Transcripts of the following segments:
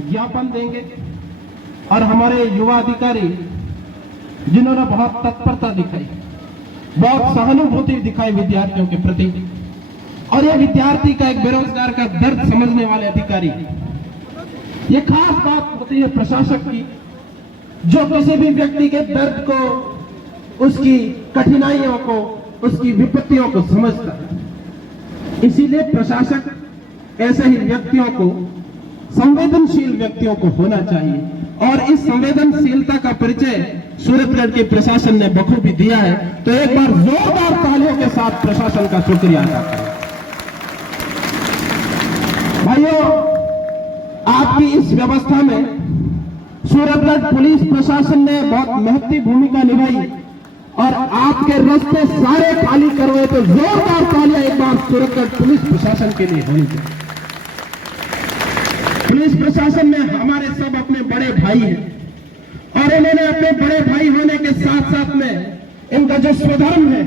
ज्ञापन देंगे और हमारे युवा अधिकारी जिन्होंने बहुत तत्परता दिखाई, बहुत सहानुभूति दिखाई विद्यार्थियों के प्रति, और ये विद्यार्थी का, एक बेरोजगार का दर्द समझने वाले अधिकारी, ये खास बात होती है प्रशासक की, जो किसी भी व्यक्ति के दर्द को, उसकी कठिनाइयों को, उसकी विपत्तियों को समझता है। इसीलिए प्रशासक ऐसे ही व्यक्तियों को, संवेदनशील व्यक्तियों को होना चाहिए, और इस संवेदनशीलता का परिचय सूरतगढ़ के प्रशासन ने बखूबी दिया है। तो एक बार जोरदार तालियों के साथ प्रशासन का शुक्रिया अदा करें। भाइयों, आपकी इस व्यवस्था में सूरतगढ़ पुलिस प्रशासन ने बहुत महत्वपूर्ण भूमिका निभाई और आपके रास्ते सारे खाली करवाए। तो जोरदार तालियां एक बार सूरतगढ़ पुलिस प्रशासन के लिए होनी चाहिए। पुलिस प्रशासन में हमारे सब अपने बड़े भाई हैं और इन्होंने अपने बड़े भाई होने के साथ साथ में इनका जो स्वधर्म है,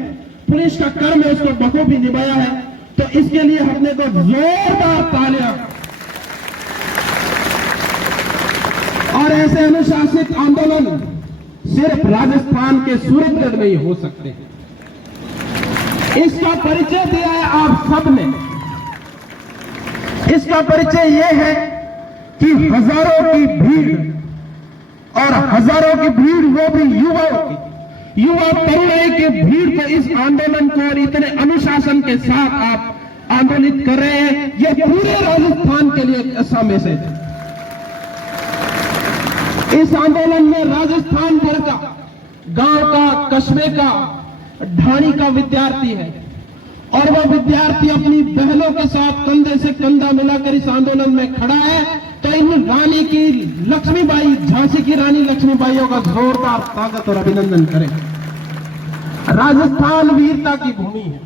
पुलिस का कर्म है, उसको बखूबी निभाया है। तो इसके लिए हमने को जोरदार तालियां। और ऐसे अनुशासित आंदोलन सिर्फ राजस्थान के सूरतगढ़ में ही हो सकते हैं। इसका परिचय दिया है आप सब ने। इसका परिचय यह है कि हजारों की भीड़, और हजारों की भीड़ वो भी युवाओं की, युवा तरुणाई की भीड़ को इस आंदोलन को और इतने अनुशासन के साथ आप आंदोलित कर रहे हैं, यह पूरे राजस्थान के लिए एक ऐसा मैसेज है। इस आंदोलन में राजस्थान भर का, गांव का, कस्बे का, ढाणी का विद्यार्थी है और वह विद्यार्थी अपनी बहनों के साथ कंधे से कंधा मिलाकर इस आंदोलन में खड़ा है। तो इन रानी की, लक्ष्मीबाई, झांसी की रानी लक्ष्मीबाइयों का जोरदार स्वागत और अभिनंदन करें। राजस्थान वीरता की भूमि है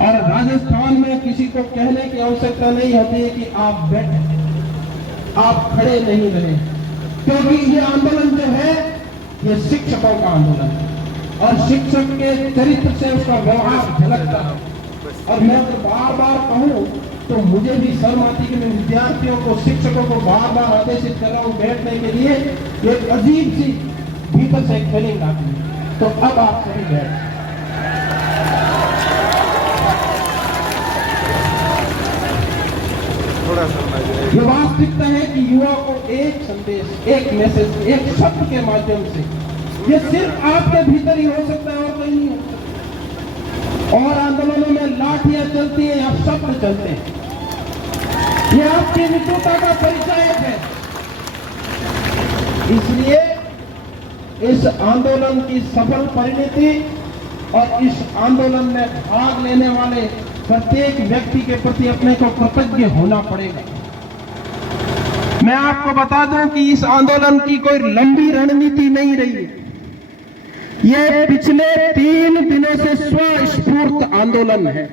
और राजस्थान में किसी को कहने की आवश्यकता नहीं होती है कि आप बैठे, आप खड़े नहीं रहे, क्योंकि ये आंदोलन जो है ये शिक्षकों का आंदोलन है और शिक्षक के चरित्र से उसका व्यवहार झलकता है। और मैं तो बार बार कहूं तो मुझे भी शर्म आती कि मैं विद्यार्थियों को, शिक्षकों को बार बार आदेशित कर रहा हूं बैठने के लिए। एक अजीब सी भीतर से एक फीलिंग आती है। तो अब आप सभी बैठ। ये वास्तविकता है कि युवा को एक संदेश, एक मैसेज, एक शब्द के माध्यम से, ये सिर्फ आपके भीतर ही हो सकता है और कहीं नहीं हो सकता। और आंदोलनों में लाठियां चलती है या शब्द चलते हैं, ये आपकी विद्वता का परिचय है। इसलिए इस आंदोलन की सफल परिणति और इस आंदोलन में भाग लेने वाले प्रत्येक व्यक्ति के प्रति अपने को कृतज्ञ होना पड़ेगा। मैं आपको बता दूं कि इस आंदोलन की कोई लंबी रणनीति नहीं रही। ये पिछले 3 दिनों से स्वस्फूर्त आंदोलन है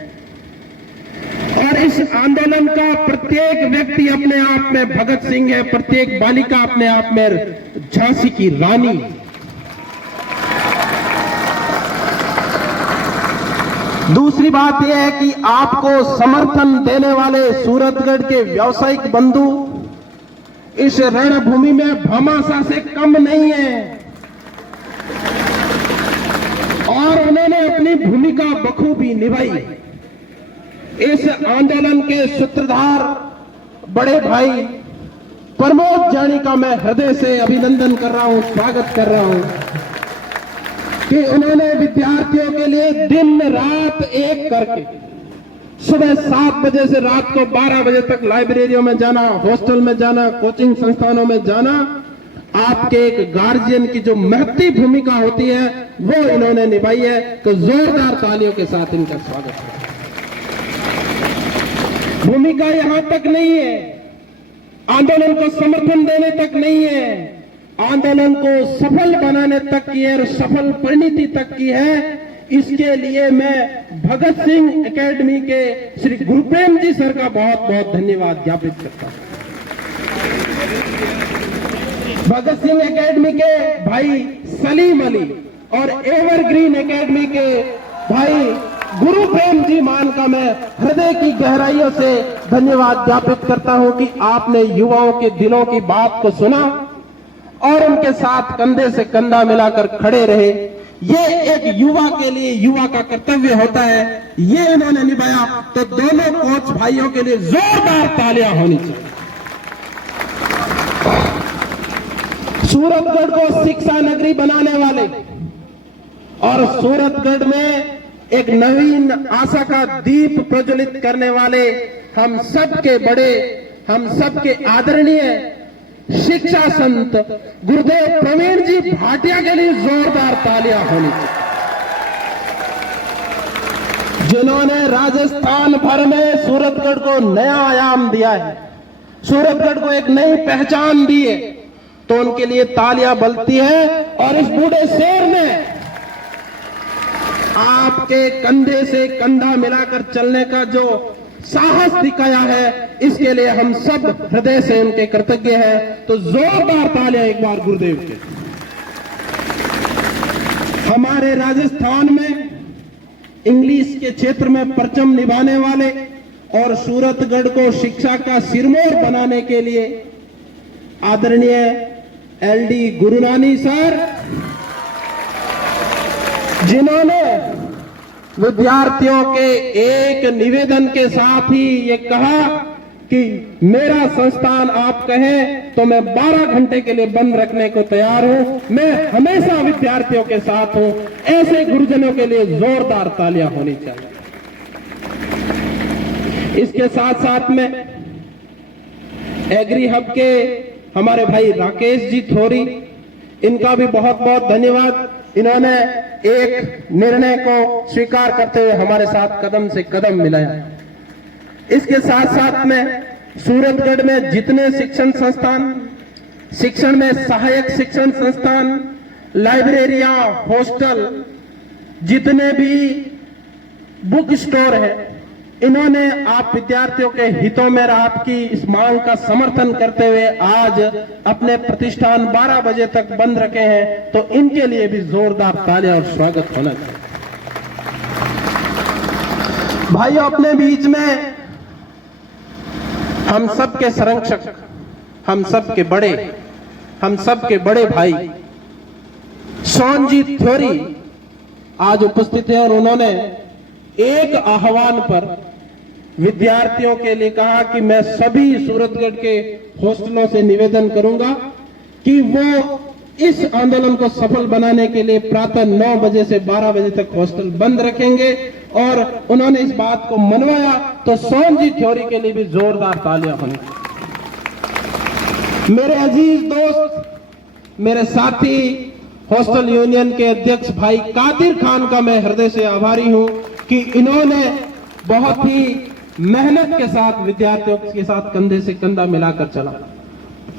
और इस आंदोलन का प्रत्येक व्यक्ति अपने आप में भगत सिंह है, प्रत्येक बालिका अपने आप में झांसी की रानी। दूसरी बात यह है कि आपको समर्थन देने वाले सूरतगढ़ के व्यावसायिक बंधु इस रणभूमि में भामाशाह से कम नहीं है और उन्होंने अपनी भूमिका बखूबी निभाई। इस आंदोलन के सूत्रधार बड़े भाई प्रमोद जानी का मैं हृदय से अभिनंदन कर रहा हूं, स्वागत कर रहा हूं कि उन्होंने विद्यार्थियों के लिए दिन रात एक करके सुबह 7 बजे से रात को 12 बजे तक लाइब्रेरियों में जाना, हॉस्टल में जाना, कोचिंग संस्थानों में जाना, आपके एक गार्जियन की जो महत्वपूर्ण भूमिका होती है वो इन्होंने निभाई है। तो जोरदार तालियों के साथ इनका स्वागत है। भूमिका यहां तक नहीं है, आंदोलन को समर्थन देने तक नहीं है, आंदोलन को सफल बनाने तक की है और सफल परिणति तक की है। इसके लिए मैं भगत सिंह एकेडमी के श्री गुरुप्रेम जी सर का बहुत बहुत धन्यवाद ज्ञापित करता हूं। भगत सिंह एकेडमी के भाई सलीम अली और एवरग्रीन एकेडमी के भाई गुरु प्रेम जी मान का मैं हृदय की गहराइयों से धन्यवाद ज्ञापित करता हूं कि आपने युवाओं के दिलों की बात को सुना और उनके साथ कंधे से कंधा मिलाकर खड़े रहे। ये एक युवा के लिए युवा का कर्तव्य होता है, ये इन्होंने निभाया। तो दोनों कोच भाइयों के लिए जोरदार तालियां होनी चाहिए। सूरतगढ़ को शिक्षा नगरी बनाने वाले और सूरतगढ़ में एक नवीन आशा का दीप प्रज्वलित करने वाले हम सबके बड़े, हम सबके आदरणीय शिक्षा संत गुरुदेव प्रवीण जी भाटिया के लिए जोरदार तालियां होनी चाहिए, जिन्होंने राजस्थान भर में सूरतगढ़ को नया आयाम दिया है, सूरतगढ़ को एक नई पहचान दी है। तो उनके लिए तालियां बलती है। और इस बूढ़े शेर ने आपके कंधे से कंधा मिलाकर चलने का जो साहस दिखाया है, इसके लिए हम सब हृदय से उनके कृतज्ञ हैं। तो जोरदार तालियां एक बार गुरुदेव के। हमारे राजस्थान में इंग्लिश के क्षेत्र में परचम निभाने वाले और सूरतगढ़ को शिक्षा का सिरमौर बनाने के लिए आदरणीय एलडी गुरुनानी सर, जिन्होंने विद्यार्थियों के एक निवेदन के साथ ही ये कहा कि मेरा संस्थान आप कहें तो मैं 12 घंटे के लिए बंद रखने को तैयार हूं, मैं हमेशा विद्यार्थियों के साथ हूं। ऐसे गुरुजनों के लिए जोरदार तालियां होनी चाहिए। इसके साथ साथ में एग्री हब के हमारे भाई राकेश जी थोरी, इनका भी बहुत बहुत धन्यवाद। इन्होंने एक निर्णय को स्वीकार करते हुए हमारे साथ कदम से कदम मिलाया। इसके साथ साथ में सूरतगढ़ में जितने शिक्षण संस्थान, शिक्षण में सहायक शिक्षण संस्थान, लाइब्रेरियां, हॉस्टल, जितने भी बुक स्टोर है, इन्होंने आप विद्यार्थियों के हितों में आपकी इस मांग का समर्थन करते हुए आज अपने प्रतिष्ठान 12 बजे तक बंद रखे हैं। तो इनके लिए भी जोरदार तालियां और स्वागत होना चाहिए। भाइयों, अपने बीच में हम सबके संरक्षक, हम सबके बड़े भाई सोनजीत थ्योरी आज उपस्थित है और उन्होंने एक आह्वान पर विद्यार्थियों के लिए कहा कि मैं सभी सूरतगढ़ के हॉस्टलों से निवेदन करूंगा कि वो इस आंदोलन को सफल बनाने के लिए प्रातः 9 बजे से 12 बजे तक हॉस्टल बंद रखेंगे और उन्होंने इस बात को मनवाया। तो सोनजीत थ्योरी के लिए भी जोरदार तालियां होनी। मेरे अजीज दोस्त, मेरे साथी हॉस्टल यूनियन के अध्यक्ष भाई कादिर खान का मैं हृदय से आभारी हूं कि इन्होंने बहुत ही मेहनत के साथ विद्यार्थियों के साथ कंधे से कंधा मिलाकर चला।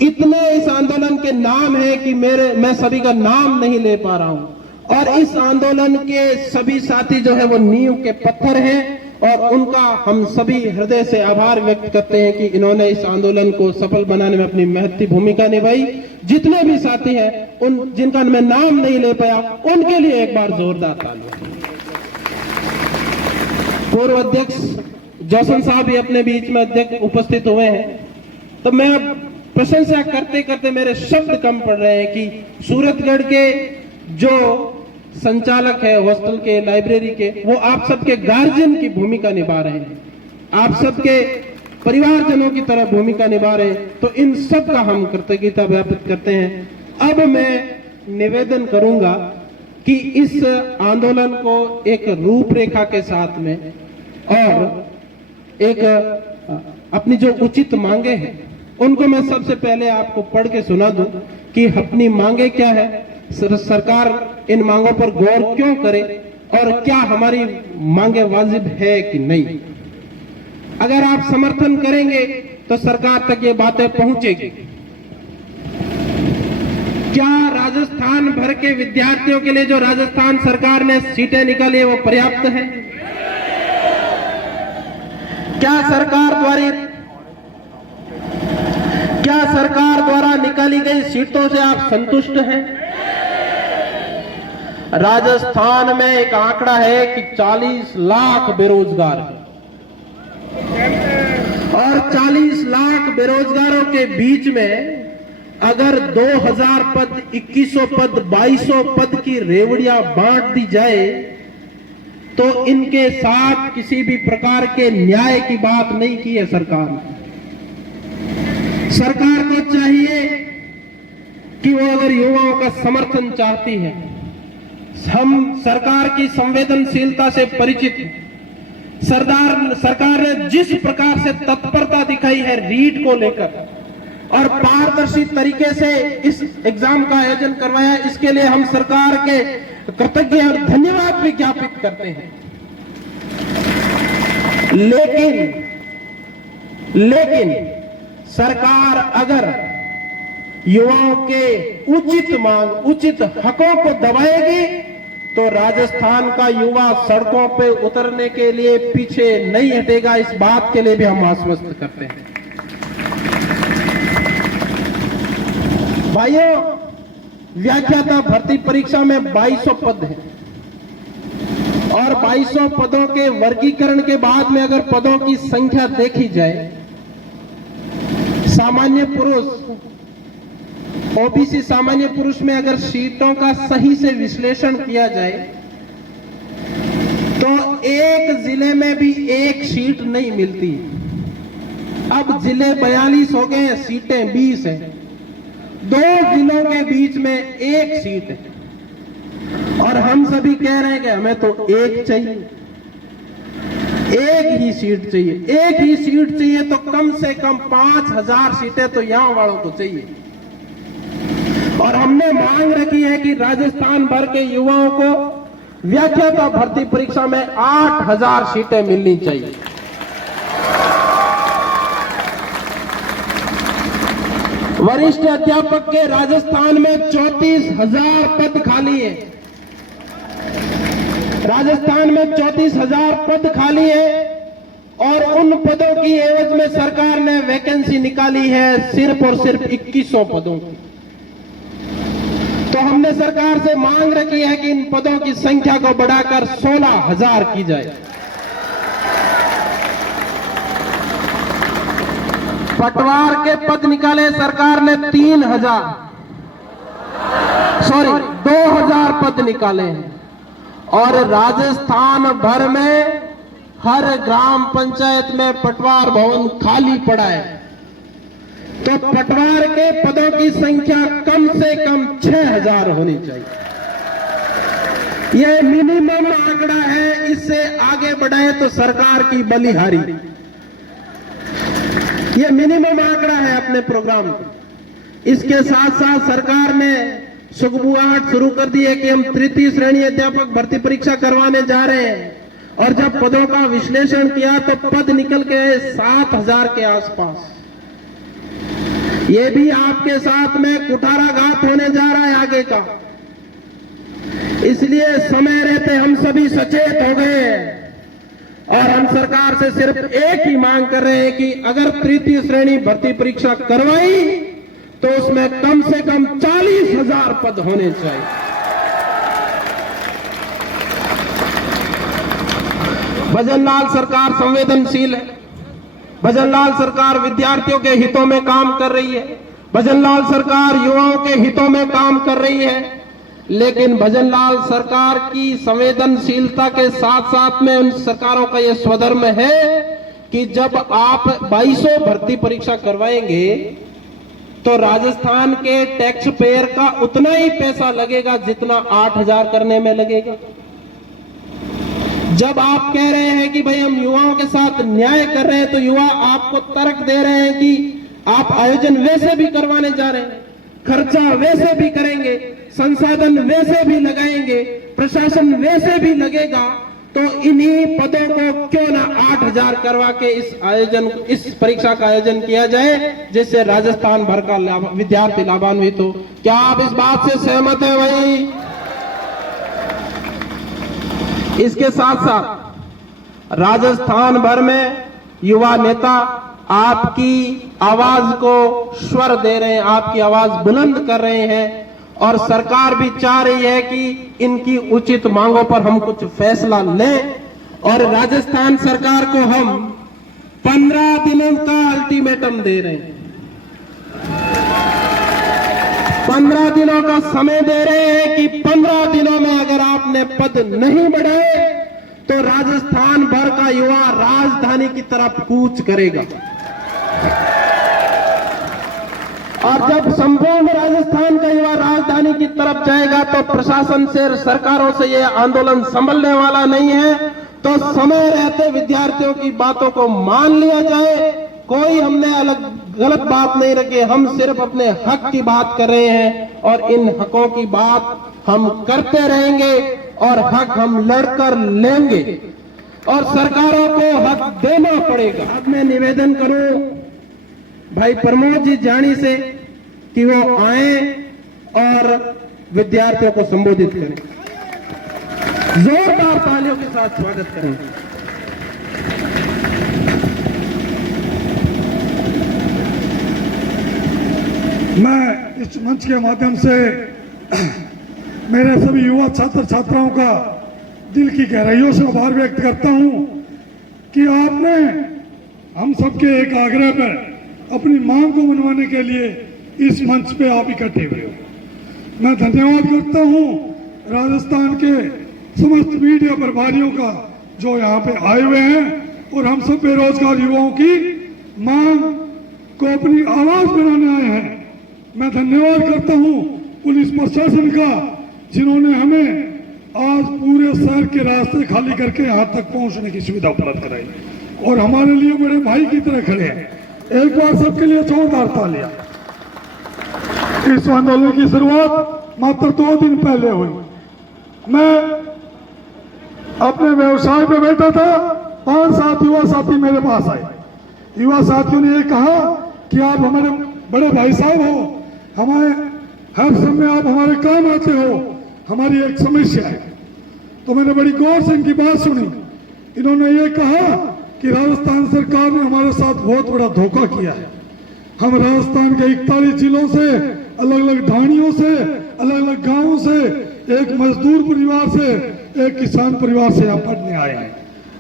इतने इस आंदोलन के नाम है कि मैं सभी का नाम नहीं ले पा रहा हूं। और इस आंदोलन के सभी साथी जो है वो नींव के पत्थर हैं और उनका हम सभी हृदय से आभार व्यक्त करते हैं कि इन्होंने इस आंदोलन को सफल बनाने में अपनी महत्वपूर्ण भूमिका निभाई। जितने भी साथी हैं, उन जिनका मैं नाम नहीं ले पाया, उनके लिए एक बार जोरदार तालियां। पूर्व अध्यक्ष जौसन साहब भी अपने बीच में अध्यक्ष उपस्थित हुए हैं। तो मैं अब प्रशंसा करते करते मेरे शब्द कम पड़ रहे हैं कि सूरतगढ़ के जो संचालक है हॉस्टल के, लाइब्रेरी के, वो आप सबके गार्जियन की भूमिका निभा रहे हैं, आप सबके परिवारजनों की तरह भूमिका निभा रहे हैं। तो इन सब का हम कृतज्ञता ज्ञापित करते हैं। अब मैं निवेदन करूंगा कि इस आंदोलन को एक रूपरेखा के साथ में और एक अपनी जो उचित मांगे हैं उनको मैं सबसे पहले आपको पढ़ के सुना दूं कि अपनी मांगे क्या है, सरकार इन मांगों पर गौर क्यों करे और क्या हमारी मांगे वाजिब है कि नहीं। अगर आप समर्थन करेंगे तो सरकार तक ये बातें पहुंचेगी। क्या राजस्थान भर के विद्यार्थियों के लिए जो राजस्थान सरकार ने सीटें निकाली है वो पर्याप्त है? क्या सरकार द्वारा निकाली गई सीटों से आप संतुष्ट हैं? राजस्थान में एक आंकड़ा है कि 40 लाख बेरोजगार हैं और 40 लाख बेरोजगारों के बीच में अगर 2000 पद, 2100 पद, 2200 पद की रेवड़ियां बांट दी जाए तो इनके साथ किसी भी प्रकार के न्याय की बात नहीं की है सरकार ने। सरकार को चाहिए कि वो अगर युवाओं का समर्थन चाहती है, हम सरकार की संवेदनशीलता से परिचित, सरकार ने जिस प्रकार से तत्परता दिखाई है रीट को लेकर और पारदर्शी तरीके से इस एग्जाम का आयोजन करवाया, इसके लिए हम सरकार के कृतज्ञ और धन्यवाद भी ज्ञापित करते हैं। लेकिन सरकार अगर युवाओं के उचित हकों को दबाएगी तो राजस्थान का युवा सड़कों पे उतरने के लिए पीछे नहीं हटेगा। इस बात के लिए भी हम आश्वस्त करते हैं। भाइयों, व्याख्याता भर्ती परीक्षा में 2200 पद हैं और 2200 पदों के वर्गीकरण के बाद में अगर पदों की संख्या देखी जाए, सामान्य पुरुष, ओबीसी सामान्य पुरुष में अगर सीटों का सही से विश्लेषण किया जाए तो एक जिले में भी एक सीट नहीं मिलती। अब जिले 42 हो गए हैं, सीटें 20 हैं। 2 जिलों के बीच में एक सीट है और हम सभी कह रहे हैं कि हमें तो एक चाहिए, एक ही सीट चाहिए। एक ही सीट चाहिए तो कम से कम 5000 सीटें तो यहां वालों को चाहिए। और हमने मांग रखी है कि राजस्थान भर के युवाओं को व्याख्याता भर्ती परीक्षा में 8000 सीटें मिलनी चाहिए। वरिष्ठ अध्यापक के राजस्थान में 34,000 पद खाली है। राजस्थान में 34,000 पद खाली है और उन पदों की एवज में सरकार ने वैकेंसी निकाली है सिर्फ और सिर्फ 2100 पदों की। तो हमने सरकार से मांग रखी है कि इन पदों की संख्या को बढ़ाकर 16,000 की जाए। पटवार के पद निकाले सरकार ने 2,000 पद निकाले हैं और राजस्थान भर में हर ग्राम पंचायत में पटवार भवन खाली पड़ा है। तो पटवार के पदों की संख्या कम से कम 6,000 होनी चाहिए। यह मिनिमम आंकड़ा है, इससे आगे बढ़ाए तो सरकार की बलिहारी। यह मिनिमम आंकड़ा है अपने प्रोग्राम का। इसके साथ साथ सरकार ने सुगबुआहट शुरू कर दी है कि हम तृतीय श्रेणी अध्यापक भर्ती परीक्षा करवाने जा रहे हैं और जब पदों का विश्लेषण किया तो पद निकल के 7,000 के आसपास। ये भी आपके साथ में कुठाराघात होने जा रहा है आगे का। इसलिए समय रहते हम सभी सचेत हो गए हैं और हम सरकार से सिर्फ एक ही मांग कर रहे हैं कि अगर तृतीय श्रेणी भर्ती परीक्षा करवाई तो उसमें कम से कम 40,000 पद होने चाहिए। भजनलाल सरकार संवेदनशील है। भजनलाल सरकार विद्यार्थियों के हितों में काम कर रही है। भजनलाल सरकार युवाओं के हितों में काम कर रही है। लेकिन भजनलाल सरकार की संवेदनशीलता के साथ साथ में उन सरकारों का यह स्वधर्म है कि जब आप 2200 भर्ती परीक्षा करवाएंगे तो राजस्थान के टैक्स पेयर का उतना ही पैसा लगेगा जितना 8,000 करने में लगेगा। जब आप कह रहे हैं कि भाई हम युवाओं के साथ न्याय कर रहे हैं तो युवा आपको तर्क दे रहे हैं कि आप आयोजन वैसे भी करवाने जा रहे हैं, खर्चा वैसे भी करेंगे, संसाधन वैसे भी लगाएंगे, प्रशासन वैसे भी लगेगा, तो इन्हीं पदों को क्यों ना 8,000 करवा के इस परीक्षा का आयोजन किया जाए जिससे राजस्थान भर का विद्यार्थी लाभान्वित हो। क्या आप इस बात से सहमत हैं भाई? इसके साथ साथ राजस्थान भर में युवा नेता आपकी आवाज को स्वर दे रहे हैं, आपकी आवाज बुलंद कर रहे हैं और सरकार भी चाह रही है कि इनकी उचित मांगों पर हम कुछ फैसला लें। और राजस्थान सरकार को हम 15 दिनों का अल्टीमेटम दे रहे हैं, 15 दिनों का समय दे रहे हैं कि 15 दिनों में अगर आपने पद नहीं बढ़ाए तो राजस्थान भर का युवा राजधानी की तरफ कूच करेगा। और जब संपूर्ण राजस्थान का युवा राजधानी की तरफ जाएगा तो प्रशासन से, सरकारों से यह आंदोलन संभलने वाला नहीं है। तो समय रहते विद्यार्थियों की बातों को मान लिया जाए। कोई हमने अलग गलत बात नहीं रखी, हम सिर्फ अपने हक की बात कर रहे हैं और इन हकों की बात हम करते रहेंगे और हक हम लड़कर लेंगे और सरकारों को हक देना पड़ेगा। अब मैं निवेदन करूं भाई प्रमोद जी जानी से कि वो आए और विद्यार्थियों को संबोधित करें। जोरदार तालियों के साथ स्वागत करें। मैं इस मंच के माध्यम से मेरे सभी युवा छात्र छात्राओं का दिल की गहराइयों से आभार व्यक्त करता हूं कि आपने हम सबके एक आग्रह पर अपनी मांग को मनवाने के लिए इस मंच पे आप इकट्ठे हुए हो। मैं धन्यवाद करता हूं राजस्थान के समस्त मीडिया प्रभारियों का जो यहाँ पे आए हुए हैं और हम सब बेरोजगार युवाओं की मांग को अपनी आवाज बनाने आए हैं। मैं धन्यवाद करता हूं पुलिस प्रशासन का जिन्होंने हमें आज पूरे शहर के रास्ते खाली करके यहाँ तक पहुंचने की सुविधा उपलब्ध कराई और हमारे लिए बड़े भाई की तरह खड़े हैं। एक बार सबके लिए जोरदार तालियां। इस आंदोलन की शुरुआत मात्र 2 दिन पहले हुई। मैं अपने व्यवसाय पे बैठा था, 5-7 युवा साथी मेरे पास आए। युवा साथियों ने ये कहा कि आप हमारे बड़े भाई साहब हो, हमारे हर समय आप हमारे काम आते हो, हमारी एक समस्या है। तो मैंने बड़ी गौर से इनकी बात सुनी। इन्होंने ये कहा कि राजस्थान सरकार ने हमारे साथ बहुत बड़ा धोखा किया है। हम राजस्थान के 41 जिलों से, अलग अलग ढाणियों से, अलग अलग गांवों से, एक मजदूर परिवार से, एक किसान परिवार से यहाँ पढ़ने आए हैं,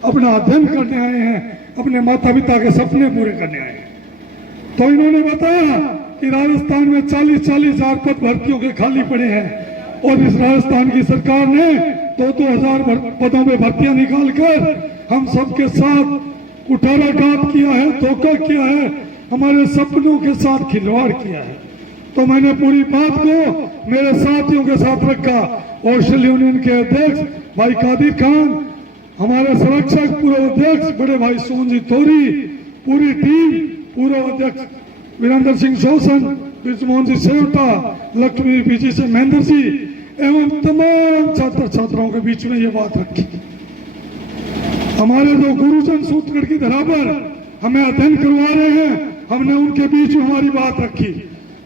अपना अध्ययन करने आए हैं, अपने माता पिता के सपने पूरे करने आए हैं। तो इन्होंने बताया कि राजस्थान में 40-40 हजार पद भर्तियों के खाली पड़े हैं और इस राजस्थान की सरकार ने 2-2 हजार पदों में भर्तियां निकालकर हम सबके साथ कुठाराघात किया है, धोखा किया है, हमारे सपनों के साथ खिलवाड़ किया है। तो मैंने पूरी बात को मेरे साथियों के साथ रखा। ओशल यूनियन के अध्यक्ष भाई कादिर खान, हमारे संरक्षक पूर्व अध्यक्ष बड़े भाई सोनजी तोरी, पूरी टीम, पूर्व अध्यक्ष वीरेंद्र सिंह शोसन, ब्रिजमोहन जी सेवटा, लक्ष्मी पीजी से महेंद्र जी एवं तमाम छात्र छात्राओं के बीच में ये बात रखी। हमारे जो गुरुजन सूत्रगढ़ की धरा पर हमें अध्ययन करवा रहे हैं, हमने उनके बीच में हमारी बात रखी।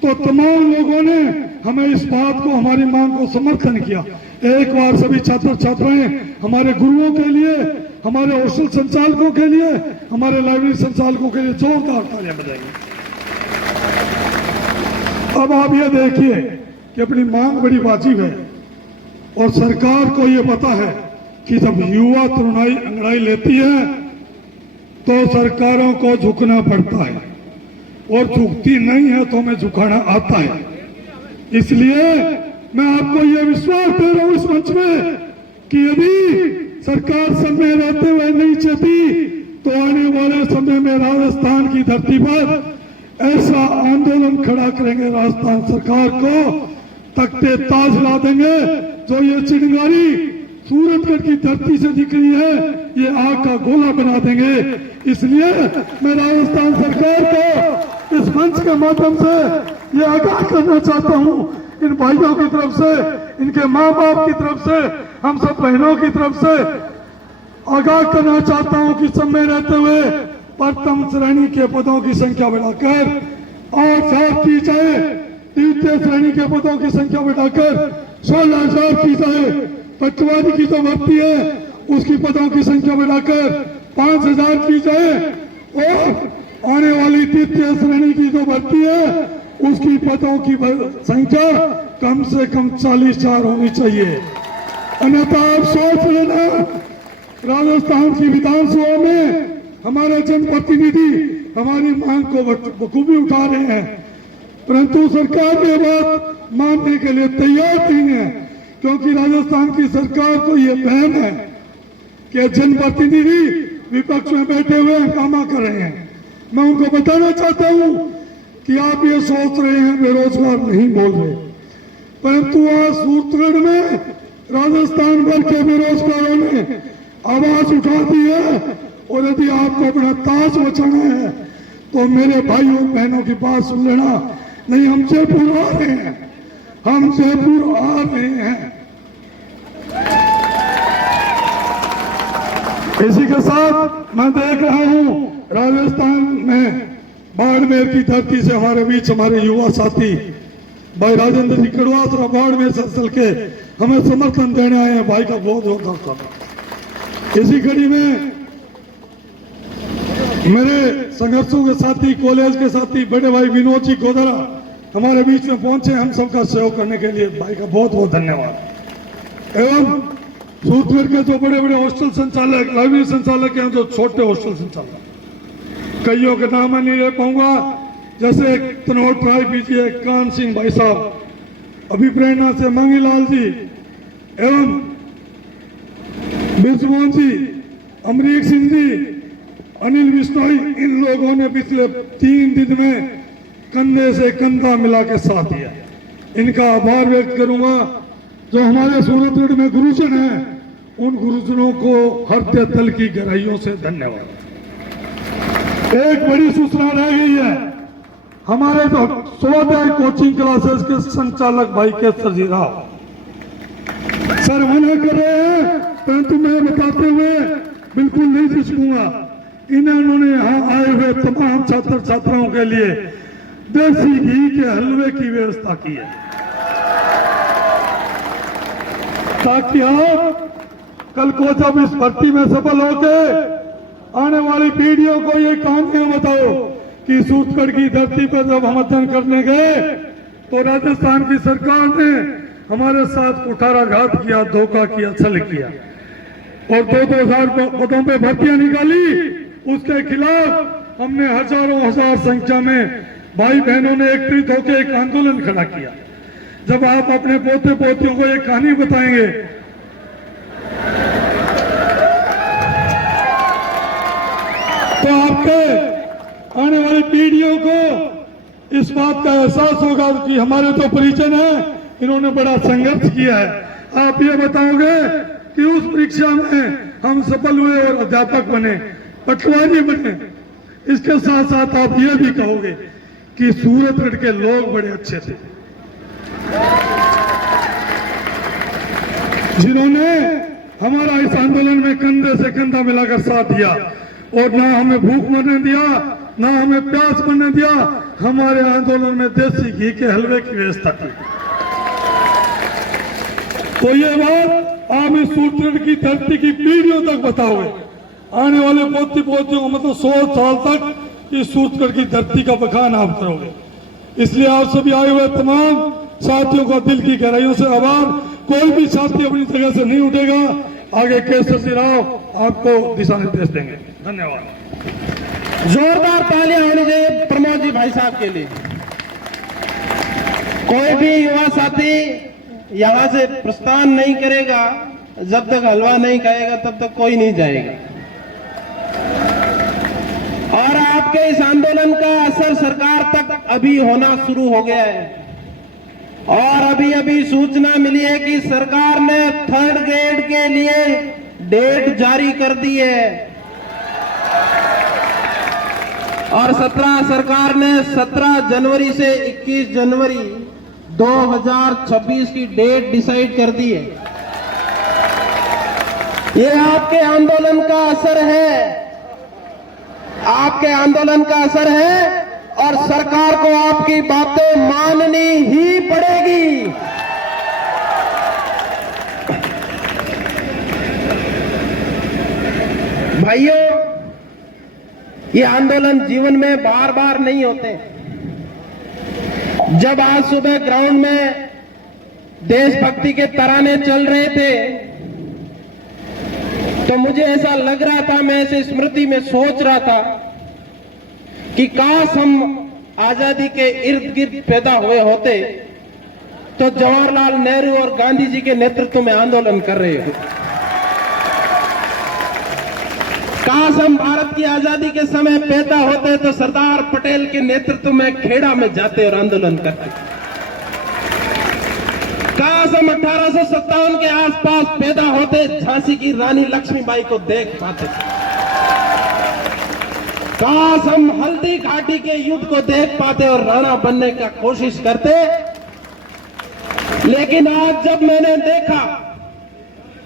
तो तमाम लोगों ने हमें इस बात को, हमारी मांग को समर्थन किया। एक बार सभी छात्र छात्राएं हमारे गुरुओं के लिए, हमारे हॉस्टल संचालकों के लिए, हमारे लाइब्रेरी संचालकों के लिए जोरदार तालियां बजाएंगे। अब आप ये देखिए कि अपनी मांग बड़ी वाजिब है और सरकार को ये पता है कि जब युवा तरुणाई अंगड़ाई लेती है तो सरकारों को झुकना पड़ता है और झुकती नहीं है तो हमें झुकाना आता है। इसलिए मैं आपको यह विश्वास दे रहा हूं इस मंच में कि यदि सरकार समय रहते हुए नहीं चाहती तो आने वाले समय में राजस्थान की धरती पर ऐसा आंदोलन खड़ा करेंगे, राजस्थान सरकार को तख्ते ताज ला देंगे। जो ये चिंगारी सूरतगढ़ की धरती से निकली है, ये आग का गोला बना देंगे। इसलिए मैं राजस्थान सरकार को इस मंच के माध्यम से ये आगाह करना चाहता हूँ, इन भाइयों की तरफ से, इनके माँ बाप की तरफ से, हम सब बहनों की तरफ से आगाह करना चाहता हूँ कि समय रहते हुए प्रथम श्रेणी के पदों की संख्या बढ़ाकर 8,000 की जाए, तृतीय श्रेणी के पदों की संख्या बढ़ाकर 16,000 की जाए, पटवारी की जो भर्ती है उसकी पदों की संख्या बढ़ाकर 5,000 की जाए और आने वाली तृतीय श्रेणी की जो भर्ती है उसकी पदों की संख्या कम से कम 40 होनी चाहिए। अन्यथा आप सोच लेना, राजस्थान की विधानसभा में हमारे जनप्रतिनिधि हमारी मांग को बखूबी उठा रहे हैं, परंतु सरकार ये बात मानने के लिए तैयार नहीं है, क्योंकि राजस्थान की सरकार को ये वहम है कि जनप्रतिनिधि विपक्ष में बैठे हुए हंगामा कर रहे हैं। मैं उनको बताना चाहता हूं कि आप ये सोच रहे हैं बेरोजगार नहीं बोल रहे, परंतु आज सूरतगढ़ में राजस्थान भर के बेरोजगारों ने आवाज उठा दी है। और यदि आपको अपना ताज बचाना है तो मेरे भाइयों और बहनों की बात सुन लेना। नहीं, हम जयपुर आ रहे हैं, हम जयपुर आ रहे हैं। इसी के साथ मैं देख रहा हूं राजस्थान में बाड़मेर की धरती से हमारे बीच हमारे युवा साथी भाई राजेंद्र जी कड़वास और बाड़मेर से चल के हमें समर्थन देने आए हैं। भाई का बहुत बहुत धन्यवाद। इसी कड़ी में मेरे संघर्षों के साथी, कॉलेज के साथी बड़े भाई विनोद जी गोदरा हमारे बीच में पहुंचे हम सबका सहयोग करने के लिए। भाई का बहुत बहुत धन्यवाद। एवं सूरतगढ़ के जो बड़े बड़े हॉस्टल संचालक, लाइब्रेरी संचालक हैं, जो छोटे हॉस्टल संचालक, कईयों के नाम मैं नहीं ले पाऊंगा, जैसे तनोट राय पीजिए, कान सिंह भाई साहब, अभिप्रेरणा से मांगीलाल जी एवं बिरजमोहन जी, अमरीक सिंह जी, अनिल बिश्नोई, इन लोगों ने पिछले 3 दिन में कंधे से कंधा मिला के साथ दिया। इनका आभार व्यक्त करूंगा। जो हमारे सूरतगढ़ में गुरुजन हैं, उन गुरुजनों को हृदय तल की गहराइयों से धन्यवाद। एक बड़ी सूचना रह गई है, हमारे तो स्वाध्याय कोचिंग क्लासेस के संचालक भाई केसर जी राव सर मना कर रहे हैं, परंतु मैं बताते हुए बिल्कुल नहीं झिझकूंगा। इन्होंने यहाँ आए हुए तमाम छात्र छात्राओं के लिए देसी घी के हलवे की व्यवस्था की है, ताकि आप कल को जब इस भर्ती में सफल होके आने वाली पीढ़ियों को ये कहानियां बताओ कि सूरतगढ़ की धरती पर जब हम अध्ययन करने गए तो राजस्थान की सरकार ने हमारे साथ कुठाराघात किया, धोखा किया, छल किया और 2,000 पदों पे भर्तियां निकाली। उसके खिलाफ हमने हजारों हजार संख्या में भाई बहनों ने एकत्रित होकर एक आंदोलन खड़ा किया। जब आप अपने पोते पोतियों को एक कहानी बताएंगे तो आपके आने वाली पीढ़ियों को इस बात का एहसास होगा कि हमारे तो परिजन हैं, इन्होंने बड़ा संघर्ष किया है। आप ये बताओगे कि उस परीक्षा में हम सफल हुए और अध्यापक बने, पटवारी बने। इसके साथ साथ आप ये भी कहोगे कि सूरतगढ़ के लोग बड़े अच्छे थे, जिन्होंने हमारा इस आंदोलन में कंधे से कंधा मिलाकर साथ दिया और ना हमें भूख मरने दिया, ना हमें प्यास मरने दिया। हमारे आंदोलन में देसी घी के हलवे की व्यवस्था की। तो ये बात आप इस सूरतगढ़ की धरती की पीढ़ियों तक बताओगे, आने वाले पोती पोतियों को, मतलब 100 साल तक इस सूरतगढ़ की धरती का बखान आप करोगे। इसलिए आप सभी आए हुए तमाम साथियों का दिल की गहराइयों से आभार। कोई भी साथी अपनी जगह से नहीं उठेगा। आगे केसर जी राव आपको दिशा निर्देश देंगे। धन्यवाद। जोरदार तालियां होनी चाहिए प्रमोद जी भाई साहब के लिए। कोई भी युवा साथी यहाँ से प्रस्थान नहीं करेगा, जब तक हलवा नहीं खाएगा तब तक कोई नहीं जाएगा। और आपके इस आंदोलन का असर सरकार तक अभी होना शुरू हो गया है और अभी अभी सूचना मिली है कि सरकार ने 3rd ग्रेड के लिए डेट जारी कर दी है और सरकार ने 17 जनवरी से 21 जनवरी 2026 की डेट डिसाइड कर दी है। ये आपके आंदोलन का असर है, आपके आंदोलन का असर है और सरकार को आपकी बातें माननी ही पड़ेगी। भाइयों, ये आंदोलन जीवन में बार बार नहीं होते। जब आज सुबह ग्राउंड में देशभक्ति के तराने चल रहे थे तो मुझे ऐसा लग रहा था, मैं ऐसे स्मृति में सोच रहा था कि काश हम आजादी के इर्द गिर्द पैदा हुए होते तो जवाहरलाल नेहरू और गांधी जी के नेतृत्व में आंदोलन कर रहे हो। काश हम भारत की आजादी के समय पैदा होते तो सरदार पटेल के नेतृत्व में खेड़ा में जाते और आंदोलन करते। काश हम 1857 के आसपास पैदा होते, झांसी की रानी लक्ष्मीबाई को देख पाते। काश हम हल्दी घाटी के युद्ध को देख पाते और राणा बनने का कोशिश करते। लेकिन आज जब मैंने देखा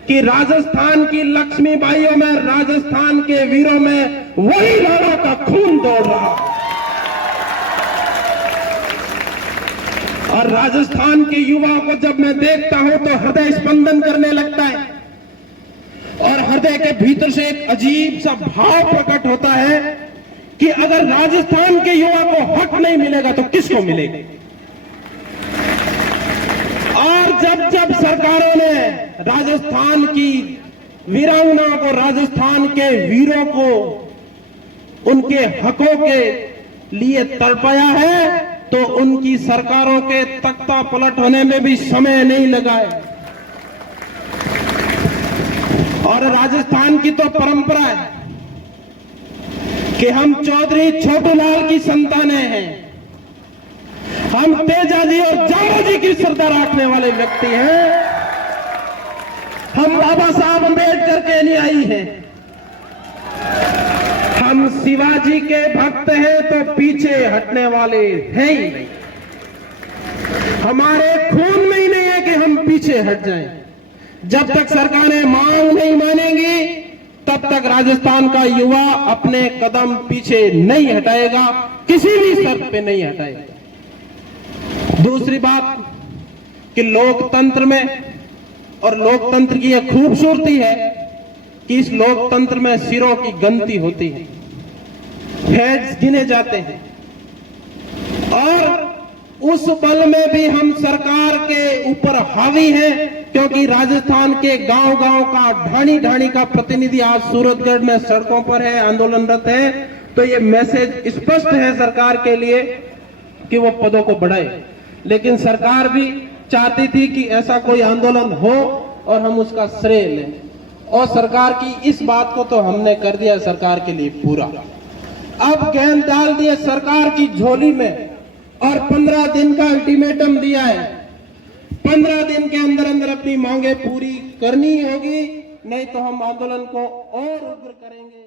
कि राजस्थान की लक्ष्मीबाइयों में, राजस्थान के वीरों में वही राणा का खून दौड़ रहा, और राजस्थान के युवाओं को जब मैं देखता हूं तो हृदय स्पंदन करने लगता है और हृदय के भीतर से एक अजीब सा भाव प्रकट होता है कि अगर राजस्थान के युवा को हक नहीं मिलेगा तो किसको मिलेगा। और जब जब सरकारों ने राजस्थान की वीरांगनाओं को, राजस्थान के वीरों को उनके हकों के लिए तड़पाया है तो उनकी सरकारों के तख्ता पलट होने में भी समय नहीं लगा है। और राजस्थान की तो परंपरा है कि हम चौधरी छोटूलाल की संतानें हैं, हम तेजाजी और जामोजी की श्रद्धा रखने वाले व्यक्ति हैं, हम बाबा साहब अम्बेडकर के अनुयायी हैं, हम शिवाजी के भक्त हैं तो पीछे हटने वाले हैं ही नहीं। हमारे खून में ही नहीं है कि हम पीछे हट जाएं। जब तक सरकारें मांग नहीं मानेंगी तब तक राजस्थान का युवा अपने कदम पीछे नहीं हटाएगा, किसी भी शर्त पे नहीं हटाएगा। दूसरी बात कि लोकतंत्र में, और लोकतंत्र की यह खूबसूरती है कि इस लोकतंत्र में सिरों की गिनती होती है, हेड्स गिने जाते हैं, और उस बल में भी हम सरकार के ऊपर हावी हैं क्योंकि राजस्थान के गांव-गांव का, ढाणी-ढाणी का प्रतिनिधि आज सूरतगढ़ में सड़कों पर है, आंदोलनरत है। तो ये मैसेज स्पष्ट है सरकार के लिए कि वो पदों को बढ़ाए। लेकिन सरकार भी चाहती थी कि ऐसा कोई आंदोलन हो और हम उसका श्रेय लें, और सरकार की इस बात को तो हमने कर दिया सरकार के लिए पूरा। अब गेंद डाल दिए सरकार की झोली में और 15 दिन का अल्टीमेटम दिया है। 15 दिन के अंदर अंदर अपनी मांगे पूरी करनी होगी, नहीं तो हम आंदोलन को और उग्र करेंगे।